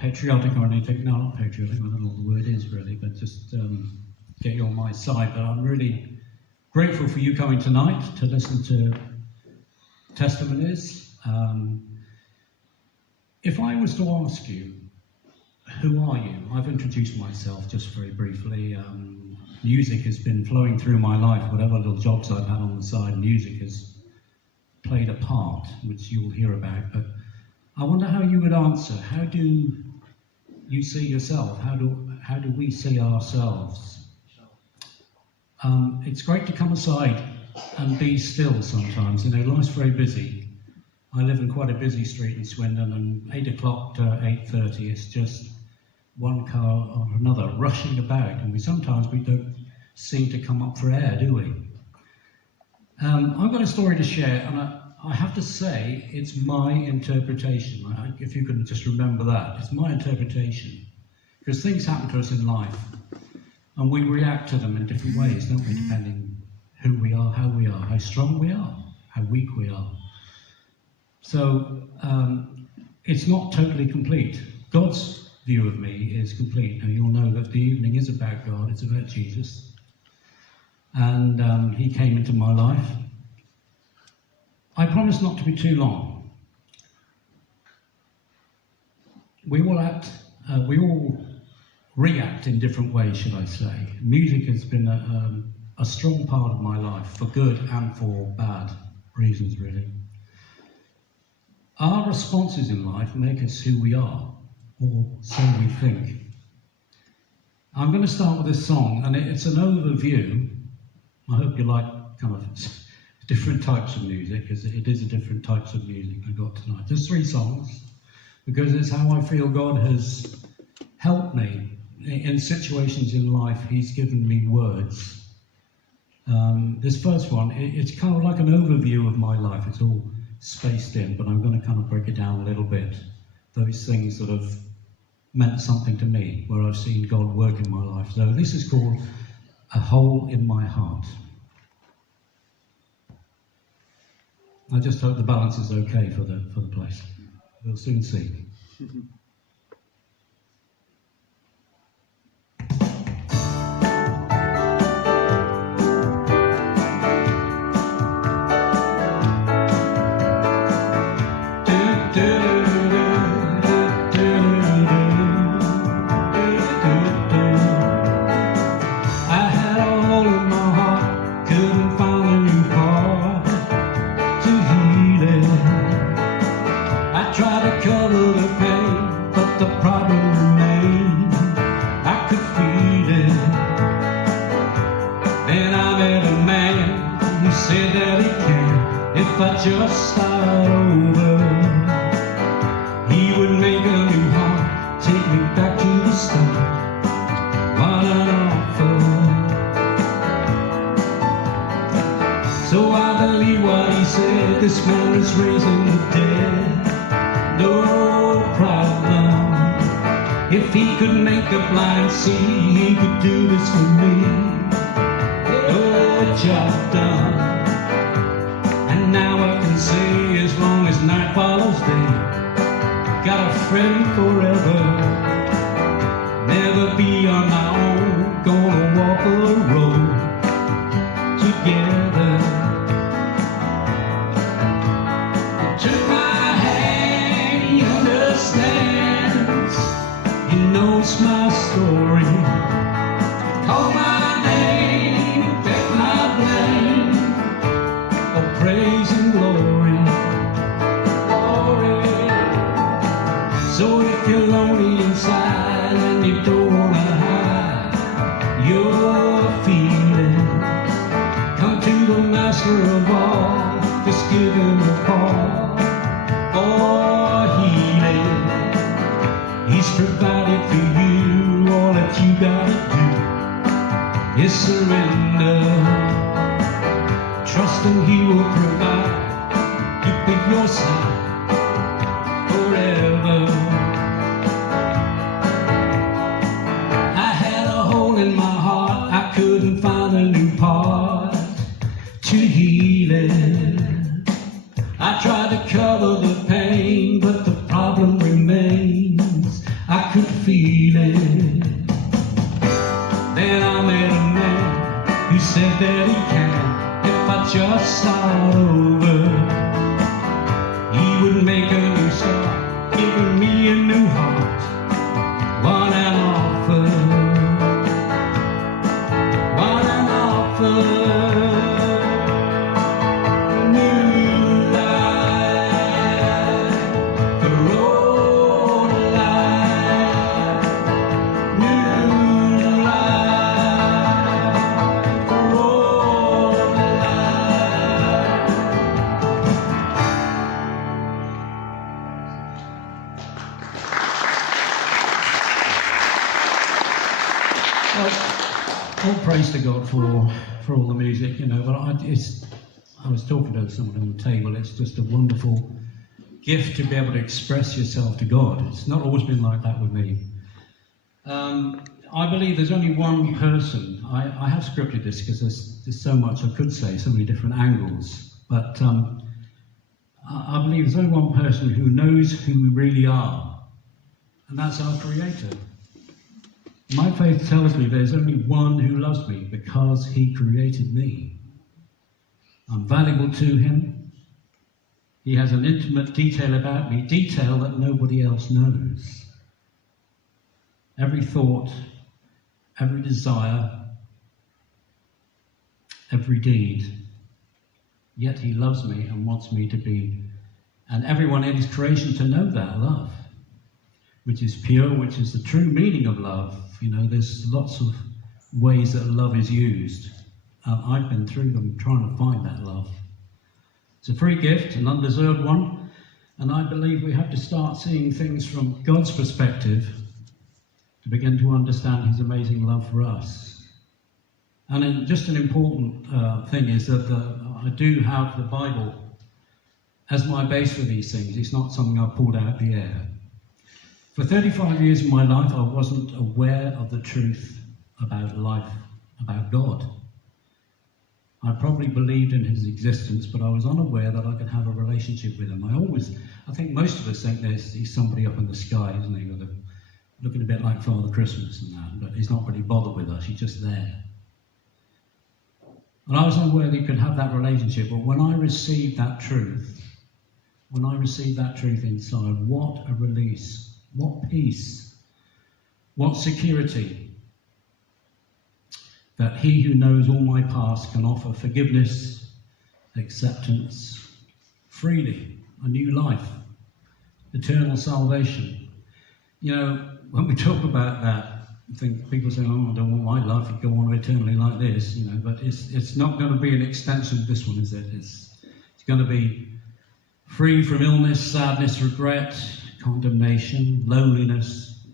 patriotic or anything. No, not patriotic, I don't know what the word is really, but just get you on my side. But I'm really grateful for you coming tonight to listen to testimonies. If I was to ask you, who are you? I've introduced myself just very briefly. Music has been flowing through my life. Whatever little jobs I've had on the side, music has played a part, which you'll hear about. But I wonder how you would answer. How do you see yourself? How do we see ourselves? It's great to come aside and be still sometimes. You know, life's very busy. I live in quite a busy street in Swindon, and 8 o'clock to 8:30, it's just one car or another rushing about, and we don't seem to come up for air, do we? I've got a story to share, and I have to say it's my interpretation. If you can just remember that, it's my interpretation, because things happen to us in life, and we react to them in different ways, don't we? Depending who we are, how strong we are, how weak we are. So it's not totally complete. God's view of me is complete. And you'll know that the evening is about God, it's about Jesus. And he came into my life. I promise not to be too long. We all react in different ways, should I say. Music has been a strong part of my life, for good and for bad reasons, really. Our responses in life make us who we are, or so we think. I'm going to start with this song, and it's an overview. I hope you like kind of different types of music, because it is a different types of music I got tonight. There's 3 songs, because it's how I feel God has helped me in situations in life. He's given me words. This first one, it's kind of like an overview of my life. It's all spaced in, but I'm going to kind of break it down a little bit. Those things that have meant something to me, where I've seen God work in my life. So this is called A Hole in My Heart. I just hope the balance is okay for the place. We'll soon see. Just start over, he would make a new heart, take me back to the start. What an offer. So I believe what he said, this man is raising the dead. No problem, if he could make the blind see, he could do this for me. No job done. Now I can say, as long as night follows day, got a friend forever. Never be on my own, gonna walk the road together. Took my hand, he understands, he knows my story. Call my name, take my blame. Praise and glory, glory. So if you're lonely inside and you don't wanna hide your feeling, come to the Master of all, just give him a call for healing. He's provided for you, all that you gotta do is surrender. Trusting he will provide, keep at your side forever. I had a hole in my heart, I couldn't find a new part to heal it. I tried to cover the pain, but the problem remains. I I could feel it. Then I met a man who said that he can, if I just start over, he would make a new start, giving me a new heart. What an offer, what an offer. New life for all life, new life for all life. All praise to God for all the music, you know. But I was talking to someone on the table. It's just a wonderful gift to be able to express yourself to God. It's not always been like that with me. I believe there's only one person. I have scripted this because there's so much I could say, so many different angles. But I believe there's only one person who knows who we really are, and that's our Creator. My faith tells me there's only one who loves me because he created me. I'm valuable to him. He has an intimate detail about me, detail that nobody else knows. Every thought, every desire, every deed. Yet he loves me and wants me to be, and everyone in his creation to know that love, which is pure, which is the true meaning of love. You know, there's lots of ways that love is used. I've been through them trying to find that love. It's a free gift, an undeserved one, and I believe we have to start seeing things from God's perspective to begin to understand his amazing love for us. And just an important thing is that I do have the Bible as my base for these things. It's not something I pulled out of the air. For 35 years of my life, I wasn't aware of the truth about life, about God. I probably believed in his existence, but I was unaware that I could have a relationship with him. I think most of us think he's somebody up in the sky, isn't he, looking a bit like Father Christmas and that, but he's not really bothered with us, he's just there. And I was unaware that he could have that relationship, but when I received that truth inside, what a release. What peace, what security, that he who knows all my past can offer forgiveness, acceptance, freely, a new life, eternal salvation. You know, when we talk about that, I think people say, oh, I don't want my life to go on eternally like this, you know, but it's not going to be an extension of this one, is it? It's going to be free from illness, sadness, regret, condemnation, loneliness,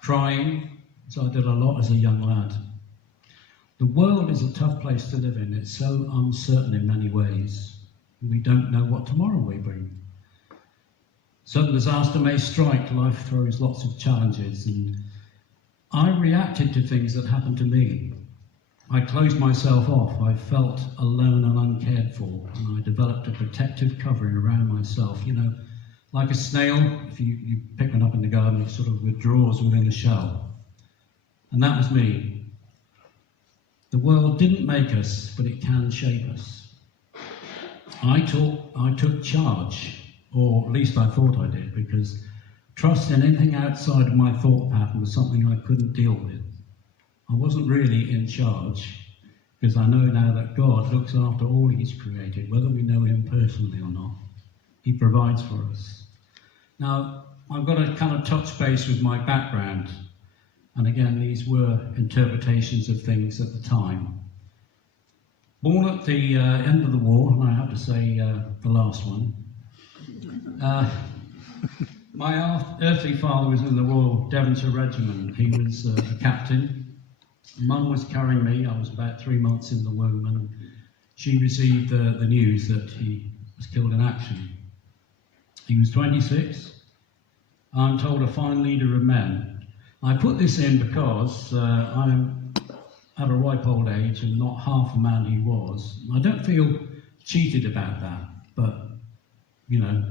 crying, so I did a lot as a young lad. The world is a tough place to live in. It's so uncertain in many ways. We don't know what tomorrow will bring. Sudden disaster may strike, life throws lots of challenges, and I reacted to things that happened to me. I closed myself off, I felt alone and uncared for, and I developed a protective covering around myself, you know, like a snail. If you pick one up in the garden, it sort of withdraws within the shell. And that was me. The world didn't make us, but it can shape us. I took charge, or at least I thought I did, because trust in anything outside of my thought pattern was something I couldn't deal with. I wasn't really in charge, because I know now that God looks after all he's created, whether we know him personally or not. He provides for us. Now, I've got to kind of touch base with my background. And again, these were interpretations of things at the time. Born at the end of the war, and I have to say the last one. My earthly father was in the Royal Devonshire Regiment. He was a captain. Mum was carrying me. I was about 3 months in the womb, and she received the news that he was killed in action. He was 26. I'm told a fine leader of men. I put this in because I'm at a ripe old age and not half the man he was. I don't feel cheated about that, but, you know,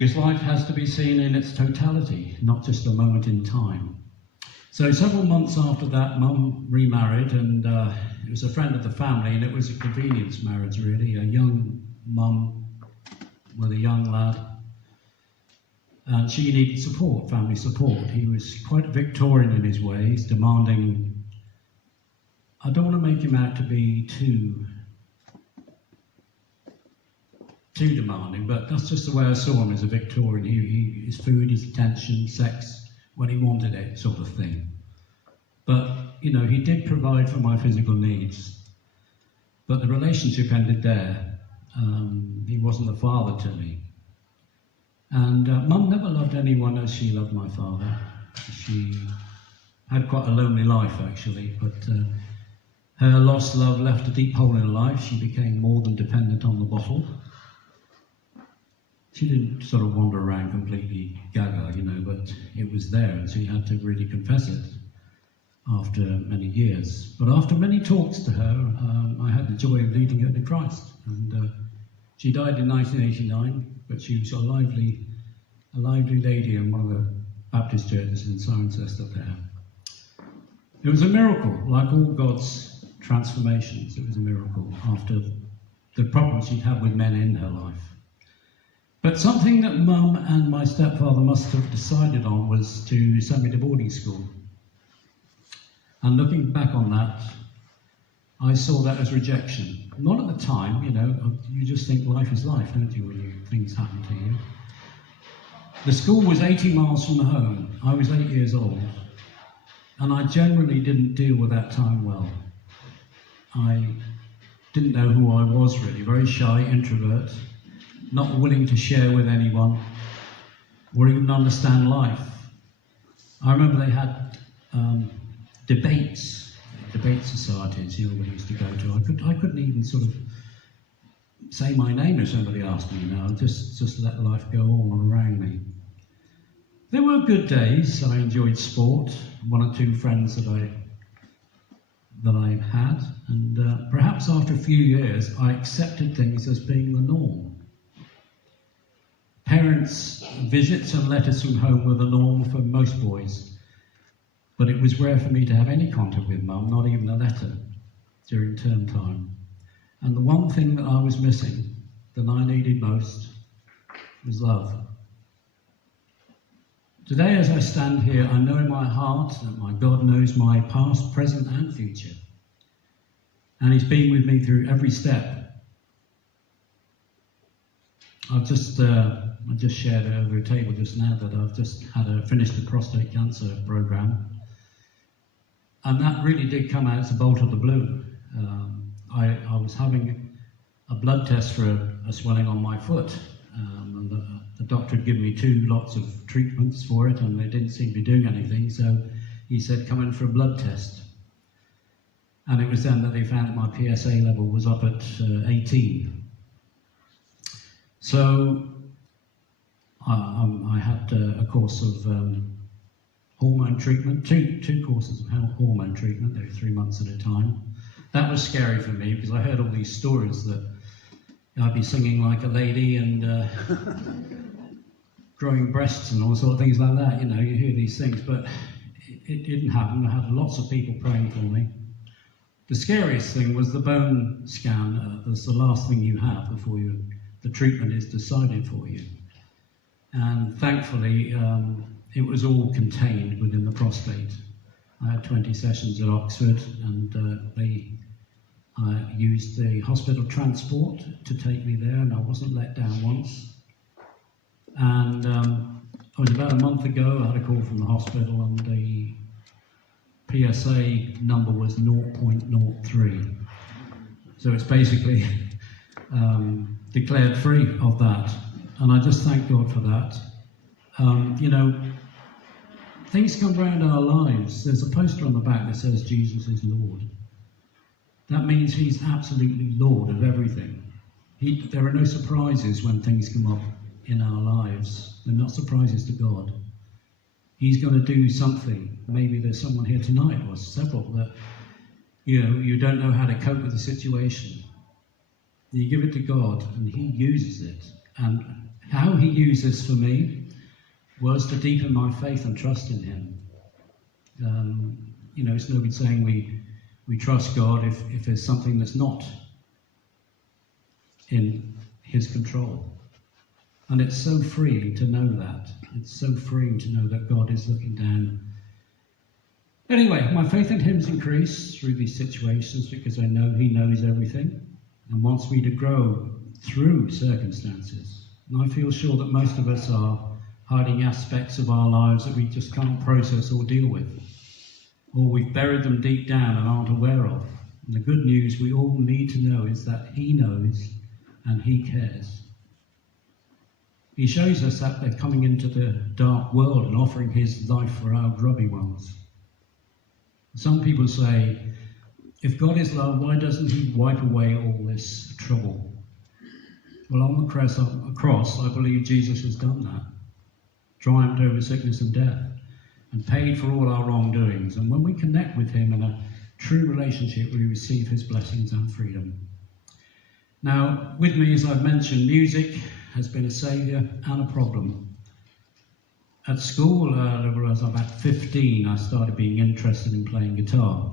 Because life has to be seen in its totality, not just a moment in time. So several months after that, Mum remarried, and it was a friend of the family, and it was a convenience marriage, really. A young mum with a young lad, and she needed support, family support. He was quite Victorian in his ways, demanding. I don't want to make him out to be too demanding, but that's just the way I saw him as a Victorian. His food, his attention, sex, when he wanted it, sort of thing. But, you know, he did provide for my physical needs. But the relationship ended there. He wasn't a father to me. And Mum never loved anyone as she loved my father. She had quite a lonely life, actually, but her lost love left a deep hole in her life. She became more than dependent on the bottle. She didn't sort of wander around completely gaga, you know, but it was there, and she had to really confess it after many years. But after many talks to her, I had the joy of leading her to Christ. And she died in 1989, but she was a lively lady in one of the Baptist churches in Cirencester there. It was a miracle, like all God's transformations. It was a miracle after the problems she'd had with men in her life. But something that Mum and my stepfather must have decided on was to send me to boarding school. And looking back on that, I saw that as rejection. Not at the time, you know, you just think life is life, don't you, when things happen to you. The school was 80 miles from the home. I was 8 years old. And I generally didn't deal with that time well. I didn't know who I was really, very shy, introvert, not willing to share with anyone or even understand life. I remember they had debate societies, you know, we used to go to. I couldn't even sort of say my name if somebody asked me, you know, just let life go on around me. There were good days. I enjoyed sport, one or two friends that I had, and perhaps after a few years I accepted things as being the norm. Parents' visits and letters from home were the norm for most boys, but it was rare for me to have any contact with Mum, not even a letter, during term time. And the one thing that I was missing, that I needed most, was love. Today, as I stand here, I know in my heart that my God knows my past, present, and future. And He's been with me through every step. I just shared over a table just now that I've just finished the prostate cancer program. And that really did come out as a bolt of the blue. I was having a blood test for a swelling on my foot. And the doctor had given me 2 lots of treatments for it, and they didn't seem to be doing anything. So he said, come in for a blood test. And it was then that they found that my PSA level was up at 18. So I had a course of hormone treatment, two courses of hormone treatment. They were 3 months at a time. That was scary for me because I heard all these stories that I'd be singing like a lady and growing breasts and all sorts of things like that. You know, you hear these things, but it didn't happen. I had lots of people praying for me. The scariest thing was the bone scan. That's the last thing you have before the treatment is decided for you. And thankfully, it was all contained within the prostate. I had 20 sessions at Oxford, and they used the hospital transport to take me there, and I wasn't let down once. And it was about a month ago, I had a call from the hospital, and the PSA number was 0.03. So it's basically declared free of that. And I just thank God for that. You know, things come around our lives. There's a poster on the back that says Jesus is Lord. That means He's absolutely Lord of everything. There are no surprises when things come up in our lives. They're not surprises to God. He's going to do something. Maybe there's someone here tonight, or several, that you don't know how to cope with the situation. You give it to God, and He uses it, and how he used this for me was to deepen my faith and trust in him. You know, it's no good saying we trust God if there's something that's not in his control. And it's so freeing to know that. It's so freeing to know that God is looking down. Anyway, my faith in him has increased through these situations because I know he knows everything and wants me to grow through circumstances. And I feel sure that most of us are hiding aspects of our lives that we just can't process or deal with, or we've buried them deep down and aren't aware of. And the good news we all need to know is that he knows and he cares. He shows us that they're coming into the dark world and offering his life for our grubby ones. Some people say, if God is love, why doesn't he wipe away all this trouble? Well, on the cross, I believe Jesus has done that, triumphed over sickness and death, and paid for all our wrongdoings. And when we connect with him in a true relationship, we receive his blessings and freedom. Now, with me, as I've mentioned, music has been a saviour and a problem. At school, as I was about 15, I started being interested in playing guitar.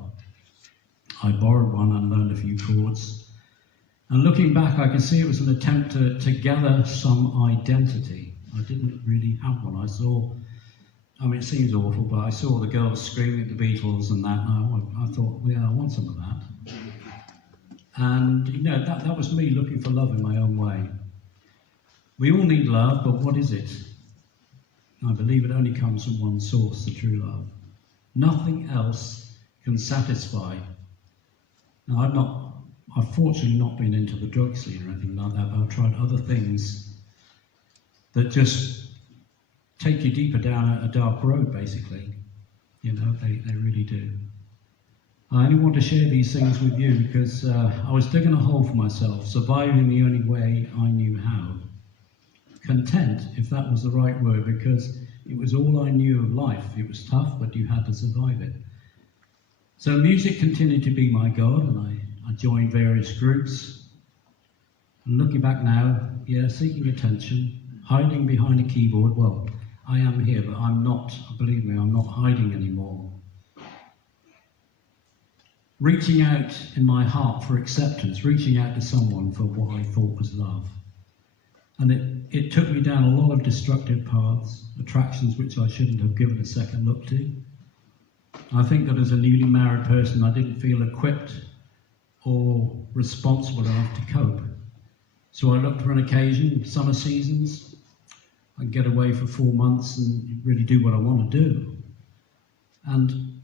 I borrowed one and learned a few chords. And looking back, I can see it was an attempt to gather some identity. I didn't really have one. It seems awful, but I saw the girls screaming at the Beatles and that, and I thought, well, I want some of that. And, you know, that was me looking for love in my own way. We all need love, but what is it? I believe it only comes from one source, the true love. Nothing else can satisfy. Now, I've fortunately not been into the drug scene or anything like that, but I've tried other things that just take you deeper down a dark road, basically. You know, they really do. I only want to share these things with you because I was digging a hole for myself, surviving the only way I knew how. Content, if that was the right word, because it was all I knew of life. It was tough, but you had to survive it. So music continued to be my God, and I joined various groups. And looking back now, seeking attention, hiding behind a keyboard. Well, I am here, but I'm not, believe me, I'm not hiding anymore. Reaching out in my heart for acceptance, reaching out to someone for what I thought was love. And it took me down a lot of destructive paths, attractions which I shouldn't have given a second look to. I think that as a newly married person, I didn't feel equipped or responsible enough to cope. So I looked for an occasion, summer seasons. I can get away for 4 months and really do what I want to do. And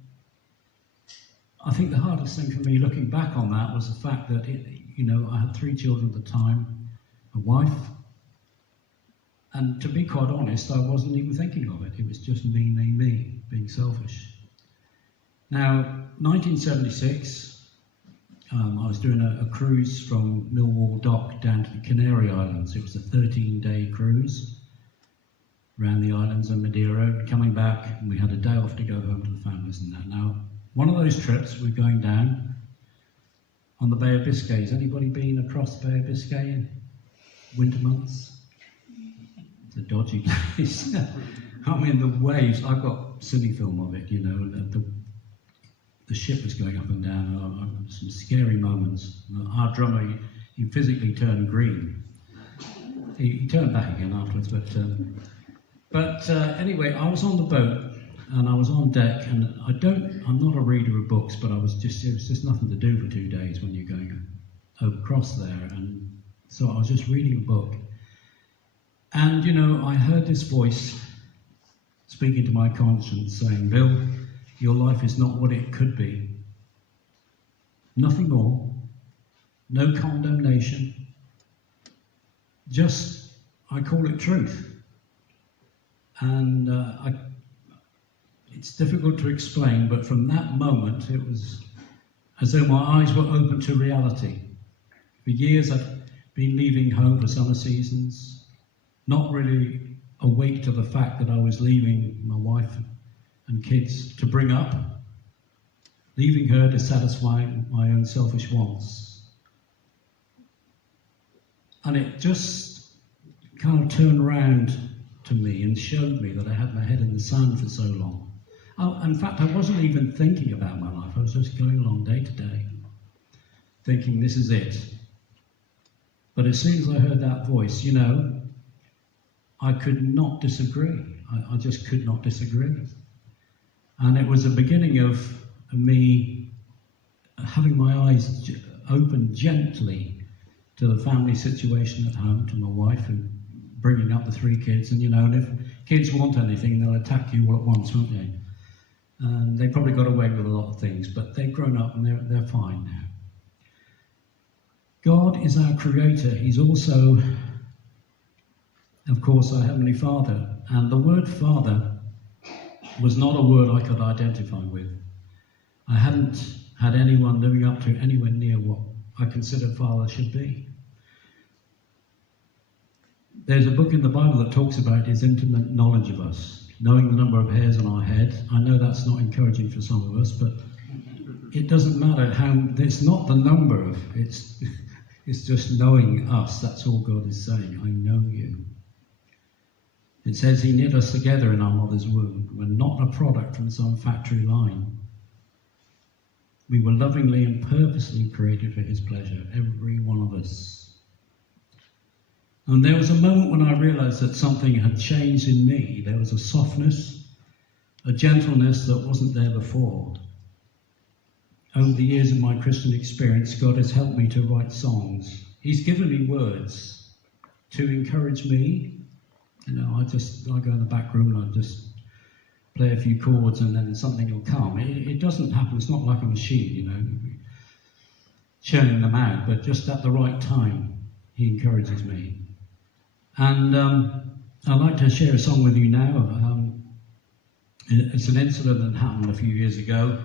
I think the hardest thing for me looking back on that was the fact that, I had 3 children at the time, a wife, and to be quite honest, I wasn't even thinking of it. It was just me, being selfish. Now, 1976, I was doing a cruise from Millwall Dock down to the Canary Islands. It was a 13-day cruise around the islands and Madeira. Coming back, and we had a day off to go home to the families and that. Now, one of those trips, we're going down on the Bay of Biscay. Has anybody been across the Bay of Biscay in winter months? It's a dodgy place. The waves, I've got silly film of it, the ship was going up and down, some scary moments. Our drummer, he physically turned green. He turned back again afterwards, but anyway, I was on the boat and I was on deck, and I'm not a reader of books, but it was just nothing to do for 2 days when you're going across there, and so I was just reading a book. And, I heard this voice speaking to my conscience saying, Bill, your life is not what it could be. Nothing more. No condemnation. Just, I call it truth. And it's difficult to explain, but from that moment, it was as though my eyes were open to reality. For years, I've been leaving home for summer seasons, not really awake to the fact that I was leaving my wife and kids to bring up, leaving her to satisfy my own selfish wants. And it just kind of turned round to me and showed me that I had my head in the sand for so long. In fact, I wasn't even thinking about my life. I was just going along day to day, thinking this is it. But as soon as I heard that voice, I could not disagree. I just could not disagree. And it was the beginning of me having my eyes open gently to the family situation at home, to my wife, and bringing up the 3 kids. And and if kids want anything, they'll attack you all at once, won't they? And they probably got away with a lot of things, but they've grown up and they're fine now. God is our creator. He's also, of course, our Heavenly Father. And the word Father was not a word I could identify with. I hadn't had anyone living up to anywhere near what I consider father should be. There's a book in the Bible that talks about his intimate knowledge of us, knowing the number of hairs on our head. I know that's not encouraging for some of us, but it doesn't matter how, it's not the number of, it's just knowing us. That's all God is saying. I know you. It says he knit us together in our mother's womb. We're not a product from some factory line. We were lovingly and purposely created for his pleasure, every one of us. And there was a moment when I realized that something had changed in me. There was a softness, a gentleness that wasn't there before. Over the years of my Christian experience, God has helped me to write songs. He's given me words to encourage me. I go in the back room and I just play a few chords and then something will come. It doesn't happen. It's not like a machine, churning them out, but just at the right time, he encourages me. And I'd like to share a song with you now. It's an incident that happened a few years ago.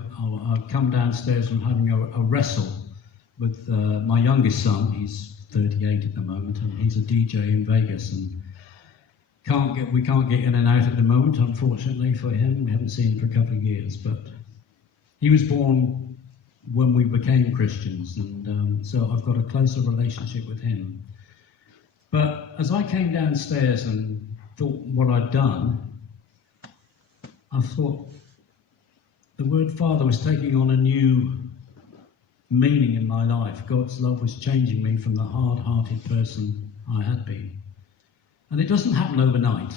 I've come downstairs from having a wrestle with my youngest son. He's 38 at the moment, and he's a DJ in Vegas, and we can't get in and out at the moment, unfortunately for him. We haven't seen him for a couple of years, but he was born when we became Christians, and so I've got a closer relationship with him. But as I came downstairs and thought what I'd done, I thought the word Father was taking on a new meaning in my life. God's love was changing me from the hard-hearted person I had been. And it doesn't happen overnight.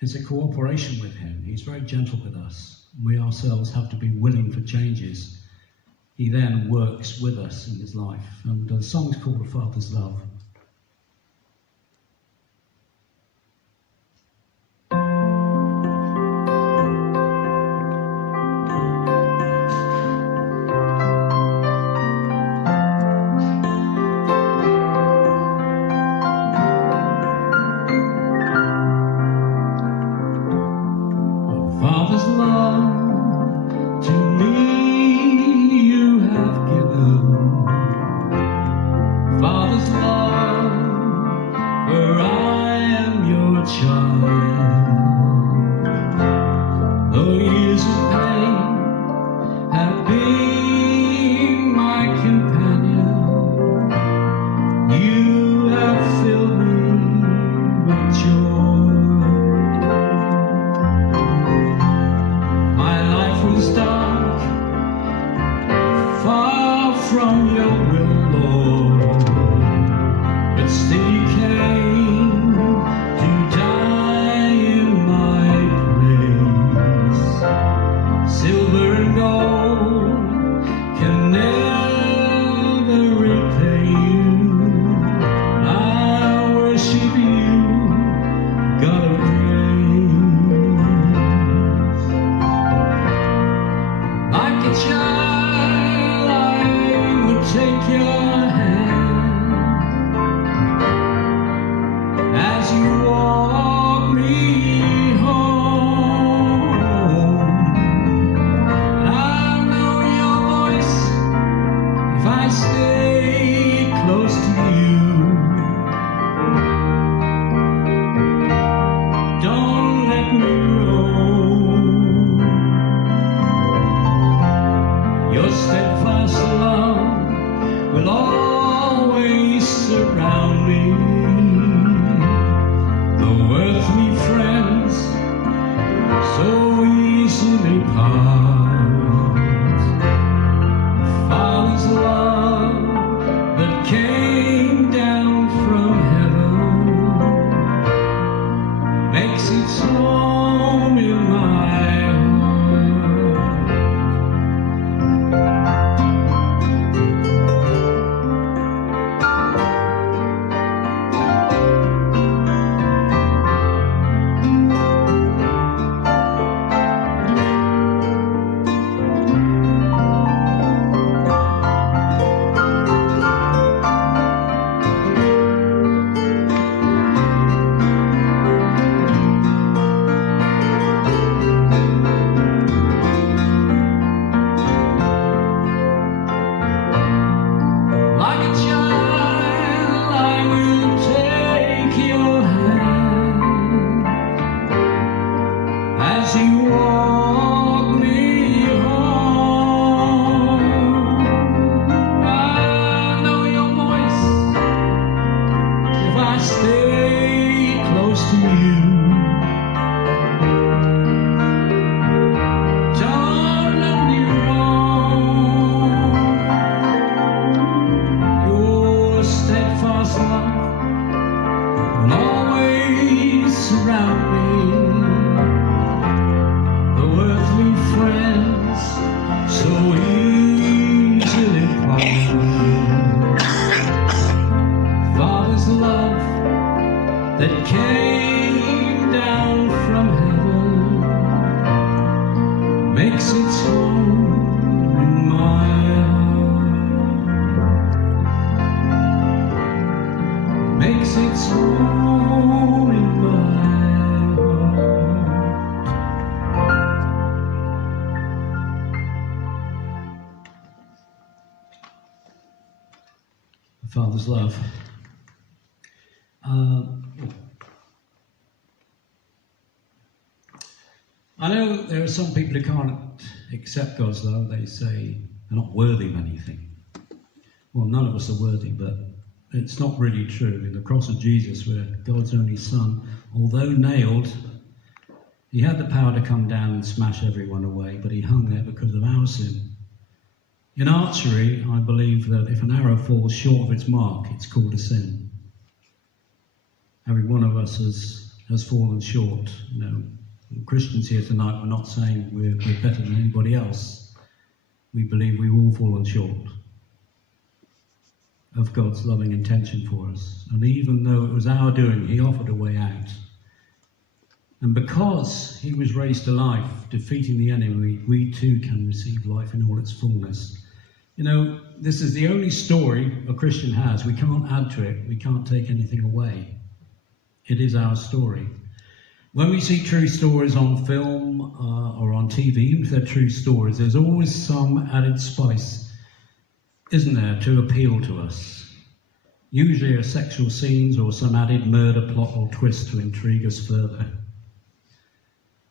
It's a cooperation with him. He's very gentle with us. We ourselves have to be willing for changes. He then works with us in his life. And the song's called A Father's Love. Father's love to me you have given. Father's love, for I am your child. Though years of pain have been my companion, you have filled me with joy. My so easily parts. Father's love that came down from heaven makes its home in my that came down from heaven makes its home in my heart, makes its home in my heart. The Father's love. I know there are some people who can't accept God's love. They say they're not worthy of anything. Well, none of us are worthy, but it's not really true. In the cross of Jesus, where God's only Son, although nailed, he had the power to come down and smash everyone away, but he hung there because of our sin. In archery, I believe that if an arrow falls short of its mark, it's called a sin. Every one of us has fallen short. You know, Christians here tonight, we're not saying we're better than anybody else. We believe we've all fallen short of God's loving intention for us. And even though it was our doing, he offered a way out. And because he was raised to life, defeating the enemy, we too can receive life in all its fullness. You know, this is the only story a Christian has. We can't add to it. We can't take anything away. It is our story. When we see true stories on film or on TV, even if they're true stories, there's always some added spice, isn't there, to appeal to us. Usually are sexual scenes or some added murder plot or twist to intrigue us further.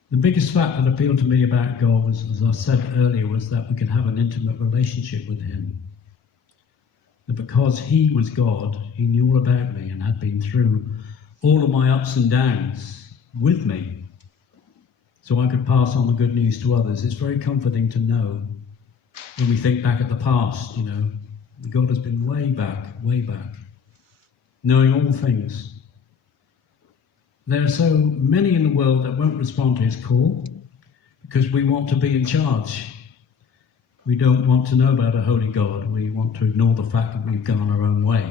The biggest fact that appealed to me about God was, as I said earlier, was that we could have an intimate relationship with him. That because he was God, he knew all about me and had been through all of my ups and downs with me, so I could pass on the good news to others. It's very comforting to know when we think back at the past, you know, God has been way back, knowing all things. There are so many in the world that won't respond to his call because we want to be in charge. We don't want to know about a holy God. We want to ignore the fact that we've gone our own way.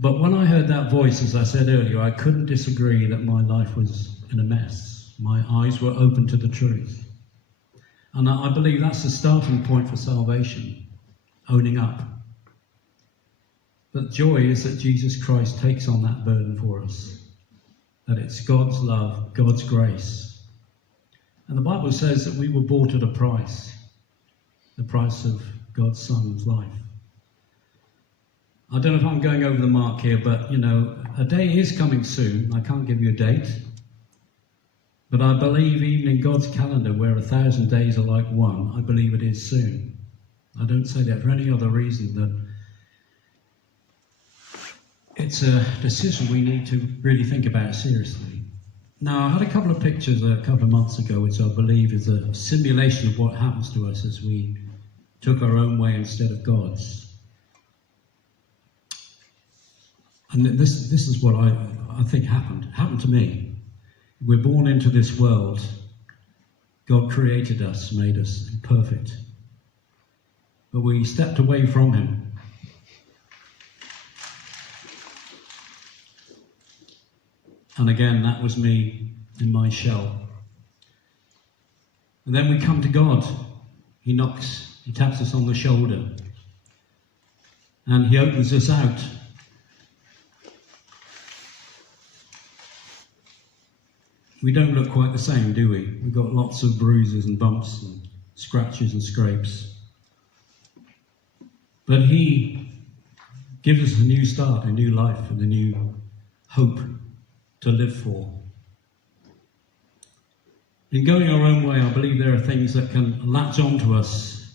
But when I heard that voice, as I said earlier, I couldn't disagree that my life was in a mess. My eyes were open to the truth. And I believe that's the starting point for salvation, owning up. But joy is that Jesus Christ takes on that burden for us, that it's God's love, God's grace. And the Bible says that we were bought at a price, the price of God's Son's life. I don't know if I'm going over the mark here, but, you know, a day is coming soon. I can't give you a date. But I believe even in God's calendar, where 1,000 days are like one, I believe it is soon. I don't say that for any other reason than it's a decision we need to really think about seriously. Now, I had a couple of pictures a couple of months ago, which I believe is a simulation of what happens to us as we took our own way instead of God's. And this is what I think happened to me. We're born into this world. God created us, made us perfect. But we stepped away from him. And again, that was me in my shell. And then we come to God. He knocks, he taps us on the shoulder. And he opens us out. We don't look quite the same, do we? We've got lots of bruises and bumps and scratches and scrapes. But he gives us a new start, a new life, and a new hope to live for. In going our own way, I believe there are things that can latch onto us.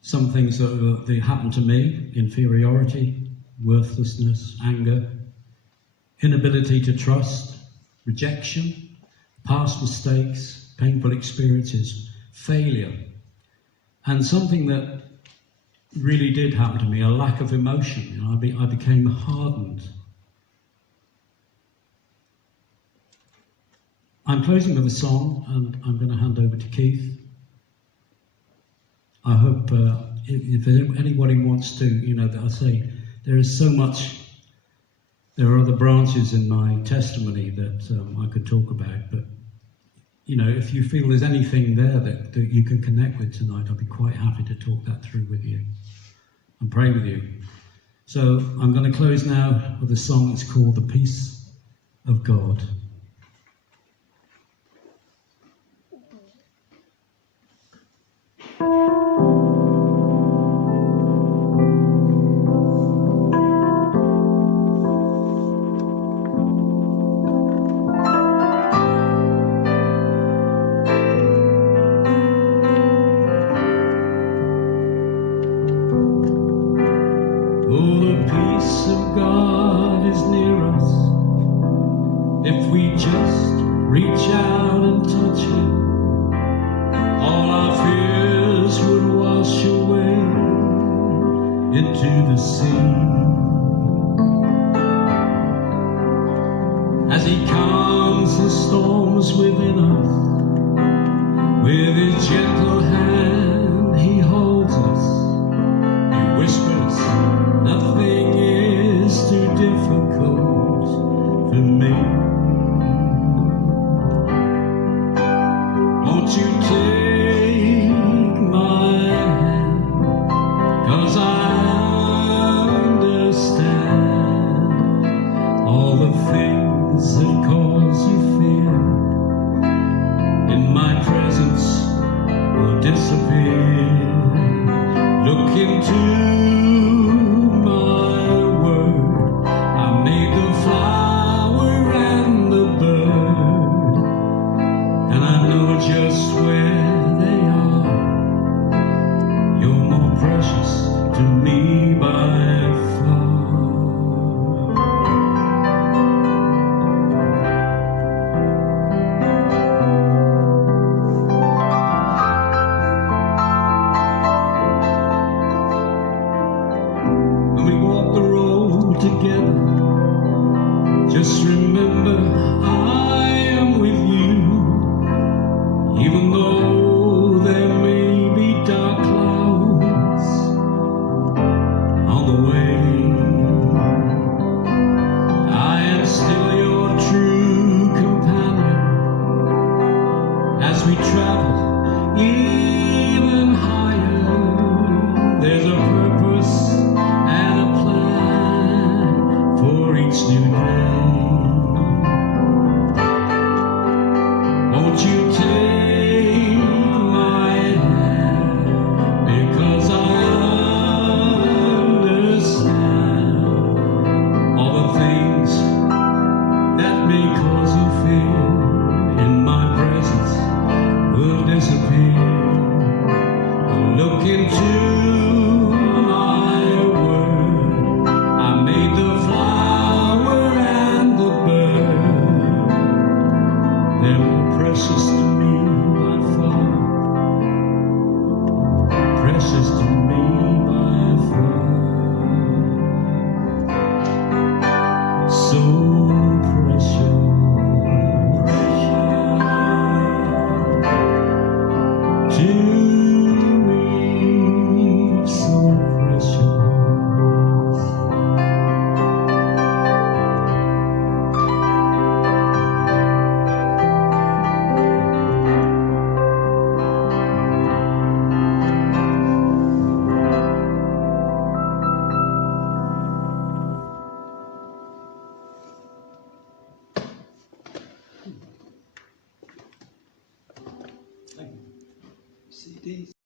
Some things that happen to me: inferiority, worthlessness, anger, inability to trust, rejection, past mistakes, painful experiences, failure, and something that really did happen to me, a lack of emotion. I became hardened. I'm closing with a song, and I'm going to hand over to Keith. I hope if anybody wants to, that I say there is so much. There are other branches in my testimony that I could talk about, but if you feel there's anything there that you can connect with tonight, I'd be quite happy to talk that through with you and pray with you. So I'm going to close now with a song that's called "The Peace of God." precious to me by far, precious to me by far. So